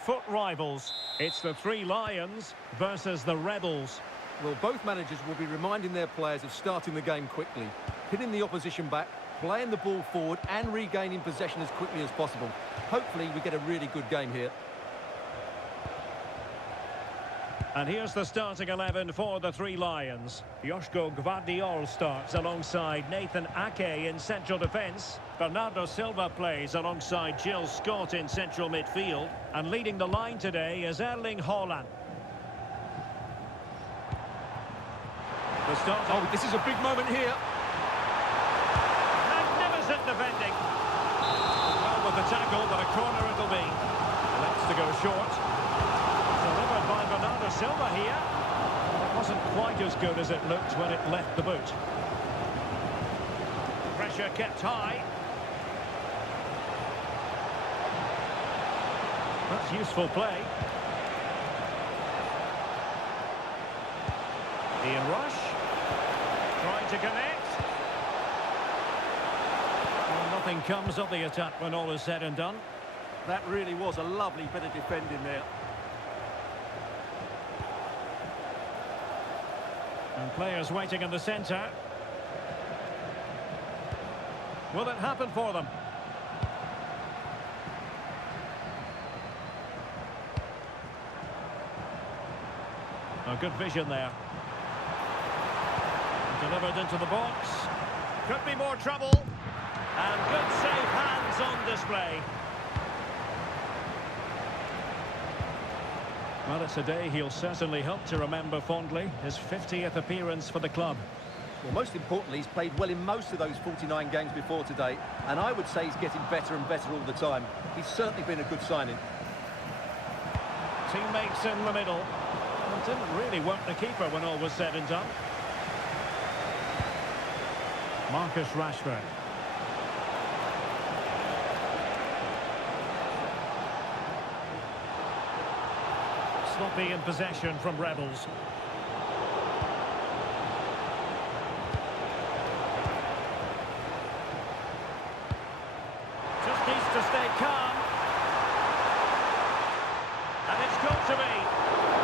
Foot rivals. It's the Three Lions versus the Rebels. Well, both managers will be reminding their players of starting the game quickly, pinning the opposition back, playing the ball forward and regaining possession as quickly as possible. Hopefully we get a really good game here. And here's the starting 11 for the Three Lions. Joško Gvardiol starts alongside Nathan Ake in central defence. Bernardo Silva plays alongside Jill Scott in central midfield. And leading the line today is Erling Haaland. The start. Oh, this is a big moment here. Magnificent defending. Well, with the tackle, but a corner it'll be. Let's to go short. Delivered by Bernardo Silva here. It wasn't quite as good as it looked when it left the boot. Pressure kept high. That's useful play. Ian Rush. Trying to connect. Well, nothing comes of the attack when all is said and done. That really was a lovely bit of defending there. And players waiting in the centre. Will it happen for them? A good vision there. Delivered into the box. Could be more trouble. And good safe hands on display. Well, it's a day he'll certainly hope to remember fondly. His 50th appearance for the club. Well, most importantly, he's played well in most of those 49 games before today. And I would say he's getting better and better all the time. He's certainly been a good signing. Teammates in the middle. It didn't really work the keeper when all was said and done. Marcus Rashford. Sloppy in possession from Rebels. Just needs to stay calm. And it's got to be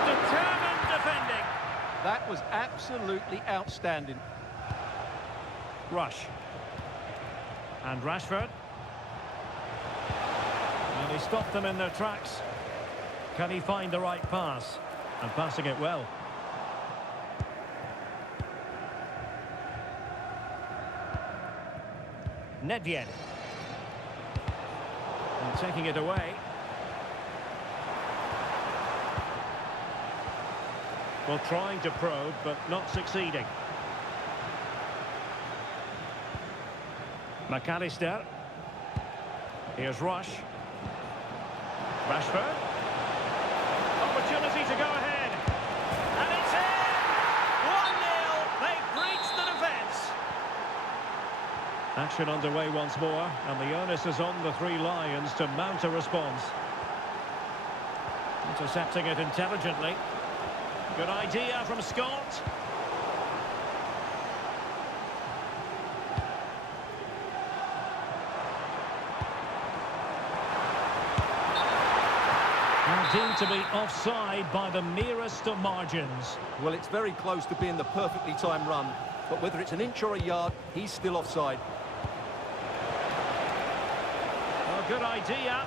determined defending. That was absolutely outstanding. Rush. And Rashford. And he stopped them in their tracks. Can he find the right pass? And passing it well. Nedved. And taking it away. Well, trying to probe, but not succeeding. McAllister. Here's Rush. Rashford. Opportunity to go ahead. And it's in! 1-0. They've breached the defence. Action underway once more, and the onus is on the Three Lions to mount a response. Intercepting it intelligently. Good idea from Scott. Deemed to be offside by the merest of margins. Well, it's very close to being the perfectly timed run, but whether it's an inch or a yard, he's still offside. Oh, good idea.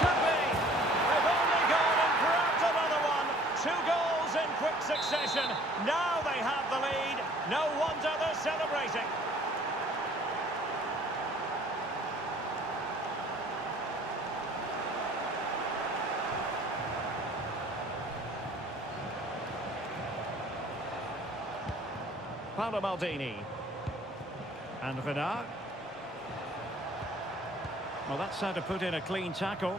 Could be. They've only gone and grabbed another one. 2 goals in quick succession. Now they have the lead. No wonder they're celebrating. Paolo Maldini. And Renard. Well, that's how to put in a clean tackle.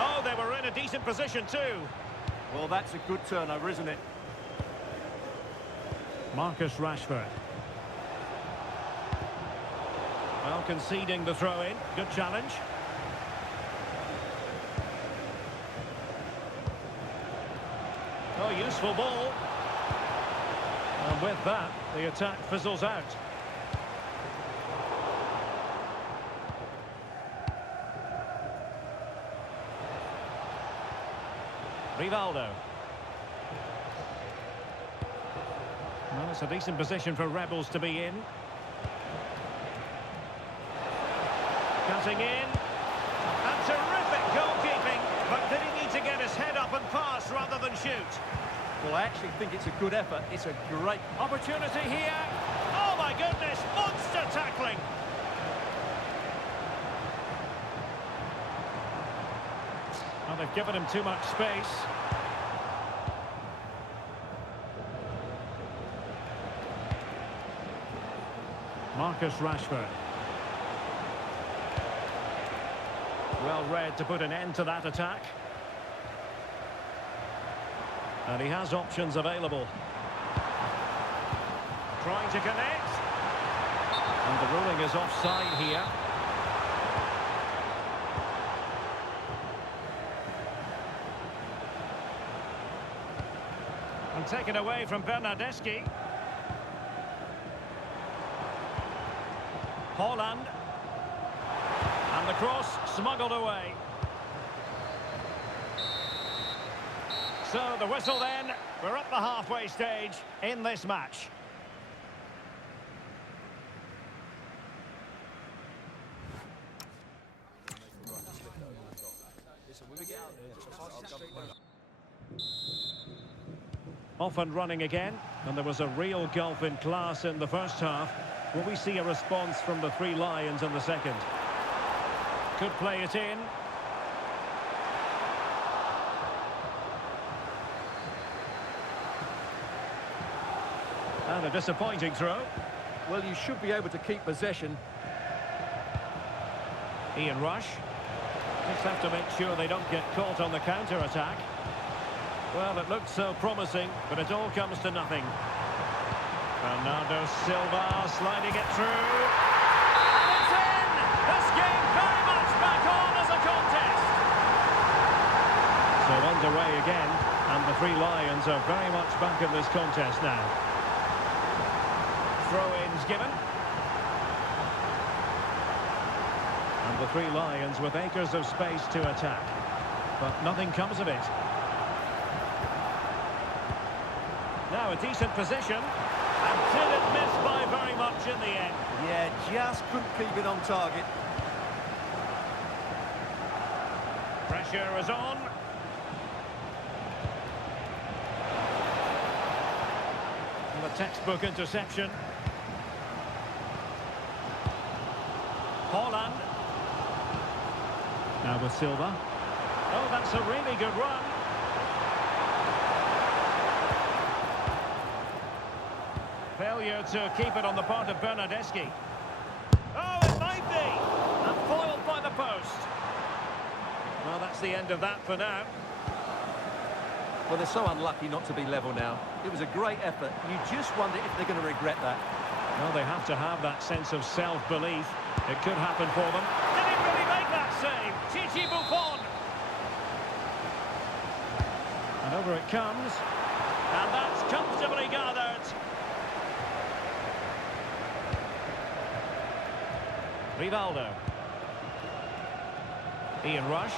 Oh, they were in a decent position too. Well, that's a good turnover, isn't it? Marcus Rashford. Well, conceding the throw-in. Good challenge. Oh, useful ball. And with that, the attack fizzles out. Rivaldo. Well, it's a decent position for Rebels to be in. Cutting in. And terrific goalkeeping. But did he need to get his head up and pass rather than shoot? Well, I actually think it's a good effort. It's a great... Opportunity here. Oh, my goodness. Monster tackling. Well, they've given him too much space. Marcus Rashford. Well read to put an end to that attack. And he has options available. Trying to connect. And the ruling is offside here. And taken away from Bernardeschi. Haaland. And the cross smuggled away. So the whistle then. We're at the halfway stage in this match. Off and running again, and there was a real gulf in class in the first half. Will we see a response from the Three Lions in the second? Could play it in. And a disappointing throw. Well, you should be able to keep possession. Ian Rush. Just have to make sure they don't get caught on the counter-attack. Well, it looked so promising, but it all comes to nothing. Bernardo Silva sliding it through. And it's in! This game very much back on as a contest. So underway again, and the Three Lions are very much back in this contest now. Throw-ins given. And the Three Lions with acres of space to attack. But nothing comes of it. Now a decent position. And did it miss by very much in the end? Yeah, just couldn't keep it on target. Pressure is on. And a textbook interception. Haaland. Now with Silva. Oh, that's a really good run. Failure to keep it on the part of Bernardeschi. Oh, it might be! And foiled by the post. Well, that's the end of that for now. Well, they're so unlucky not to be level now. It was a great effort. You just wonder if they're going to regret that. Well, they have to have that sense of self-belief. It could happen for them. Did he really make that save? Chichi Buffon. And over it comes. And that's comfortably gathered. Rivaldo. Ian Rush.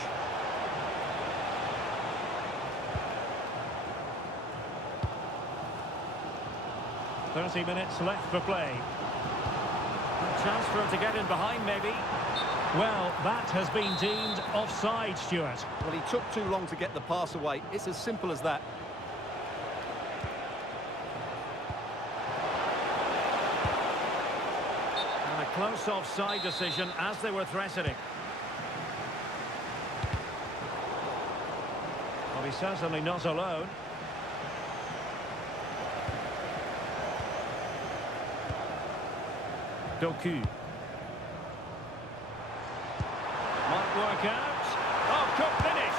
"30 minutes left for play. A chance for him to get in behind, maybe. Well, that has been deemed offside, Stuart. Well, he took too long to get the pass away. It's as simple as that. And a close offside decision as they were threatening. Well, he's certainly not alone. Doku. Might work out. Oh, good finish.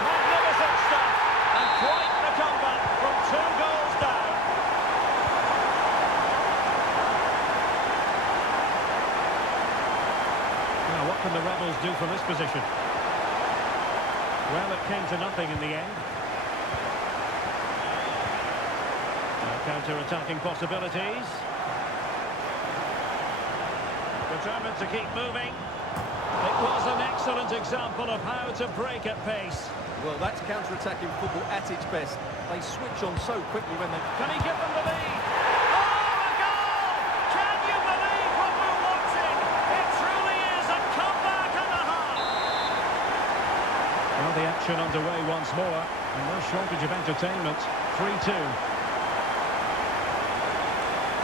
Magnificent stuff. And quite the comeback from 2 goals down. Now, what can the Rebels do from this position? Well, it came to nothing in the end. Counter-attacking possibilities. Determined to keep moving. It was an excellent example of how to break at pace. Well, that's counter-attacking football at its best. They switch on so quickly when they... Can he give them the lead? Oh, a goal! Can you believe what we're watching? It truly is a comeback and a half. Well, the action underway once more. And no shortage of entertainment. 3-2.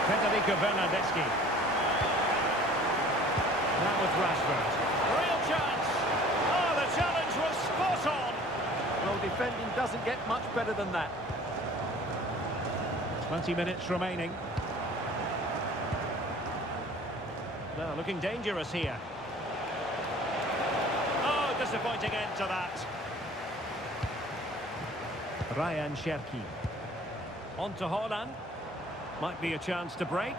Federico Bernardeschi. Now with Rashford. Real chance. Oh, the challenge was spot on. Well, defending doesn't get much better than that. 20 minutes remaining. Now looking dangerous here. Oh, disappointing end to that. Ryan Cherki. On to Haaland. Might be a chance to break.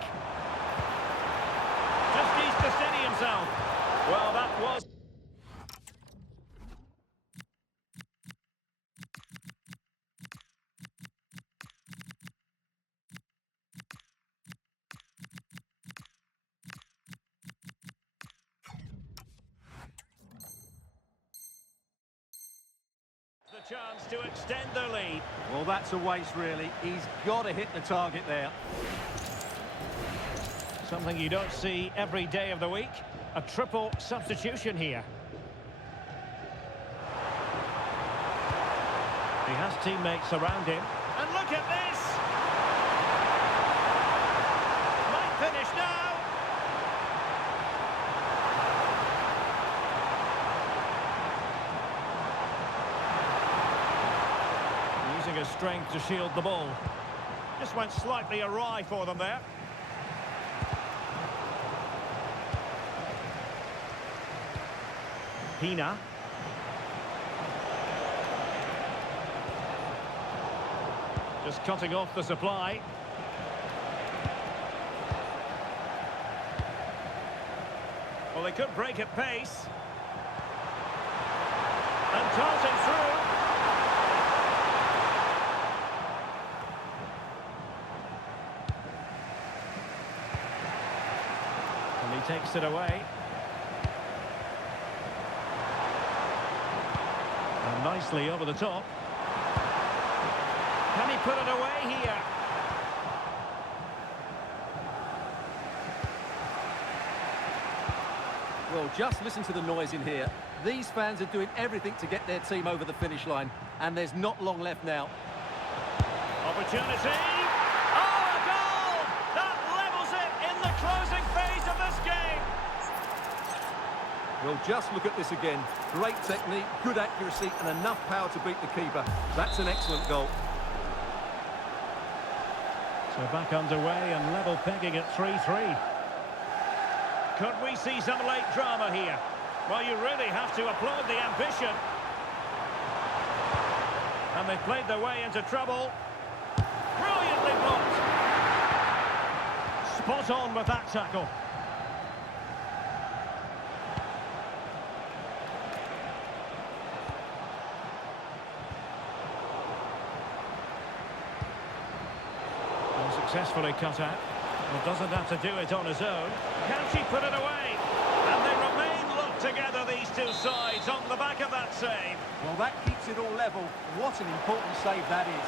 Just needs to steady himself. Well, that was... the chance to extend their lead. Well, that's a waste, really. He's got to hit the target there. Something you don't see every day of the week. A triple substitution here. He has teammates around him. And look at this! Might finish now! Using his strength to shield the ball. Just went slightly awry for them there. Pina. Just cutting off the supply. Well, they could break at pace. And darting through. And he takes it away. And nicely over the top. Can he put it away here? Well, just listen to the noise in here. These fans are doing everything to get their team over the finish line, and there's not long left now. Opportunity! Oh, a goal! That levels it in the closing phase of this game! Well, just look at this again. Great technique, good accuracy, and enough power to beat the keeper. That's an excellent goal. So back underway and level pegging at 3-3. Could we see some late drama here? Well, you really have to applaud the ambition. And they've played their way into trouble. Brilliantly blocked. Spot on with that tackle. Successfully cut out. Well, doesn't have to do it on his own. Can she put it away? And they remain locked together, these two sides, on the back of that save. Well, that keeps it all level. What an important save that is.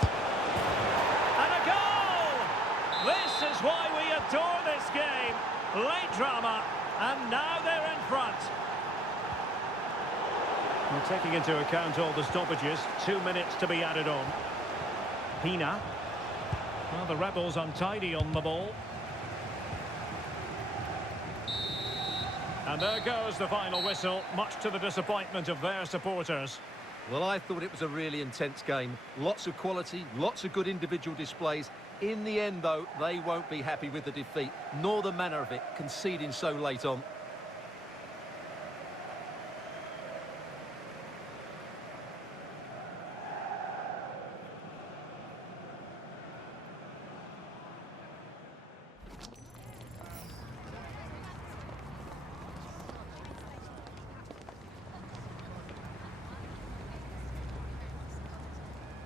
And a goal! This is why we adore this game. Late drama, and now they're in front. Well, taking into account all the stoppages, 2 minutes to be added on. Pina. Well, the Rebels untidy on the ball. And there goes the final whistle, much to the disappointment of their supporters. Well, I thought it was a really intense game. Lots of quality, lots of good individual displays. In the end, though, they won't be happy with the defeat, nor the manner of it, conceding so late on.